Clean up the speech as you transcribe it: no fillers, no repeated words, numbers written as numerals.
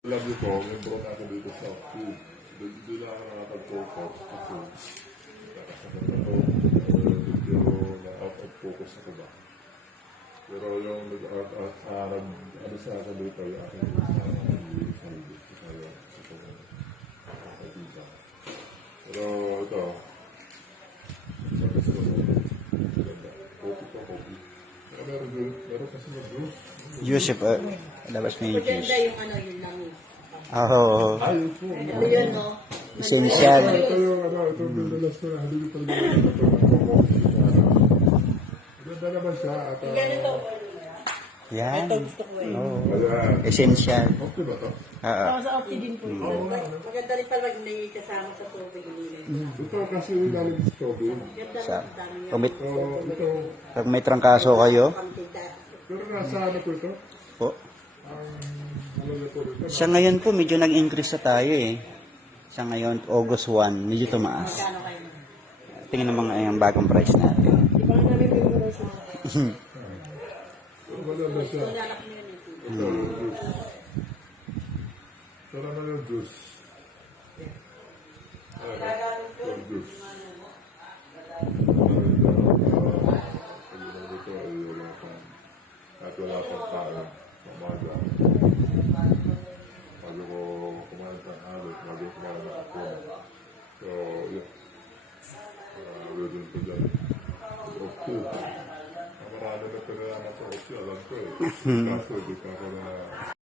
Alam niyo po, membro na ako dito sa food. Hindi na ako nakapag-focus kasi nakasakit ako. Medyo na-out of focus ako ba. Pero yung ano sa akin dito, yung aking isa. Pero ito, sabi sa mga ganda. Kopi po, kopi. Meron kasi mag-juice. Juice po. Labas na yung juice. Maganda yung ano, yung langis. Oo. Ayun po. Ito yun, no? Essential. Ito yung ano, ito yung bindalas ko na. Hindi ko talaga ito. Maganda naman siya. At, Yung ganito. Yan. Ito gusto ko eh. Oo. ayan. Essential. Okay ba ito? Oo. Tama sa oxygen po. Maganda rin pala pag may kasama sa tubig. Ito kasi yung galing sa Tobin. Ganda Sa, ng dami niya. pag may, So, ito. pag may trangkaso kayo, Pero nasa ano po ito? po. Ano na po ito? Sa ngayon po, medyo nag-increase na tayo eh. Sa ngayon, August 1, medyo tumaas. Magkano kayo? Tingnan naman yung bagong price natin. Di ba namin memorize mo? Pero maganda siya. Lalak mo yun. Ito yung juice. Ito naman yung juice. Ayan, ito yung juice. Ito ay wala pang at wala pang kain. Pamaga. Bago ko kumain ng alit, bago ko kumain ng apon. So, yun. Ready ko dyan. Okay. Marami na pinayama sa okay, alam ko eh. Kaso, di ka ako na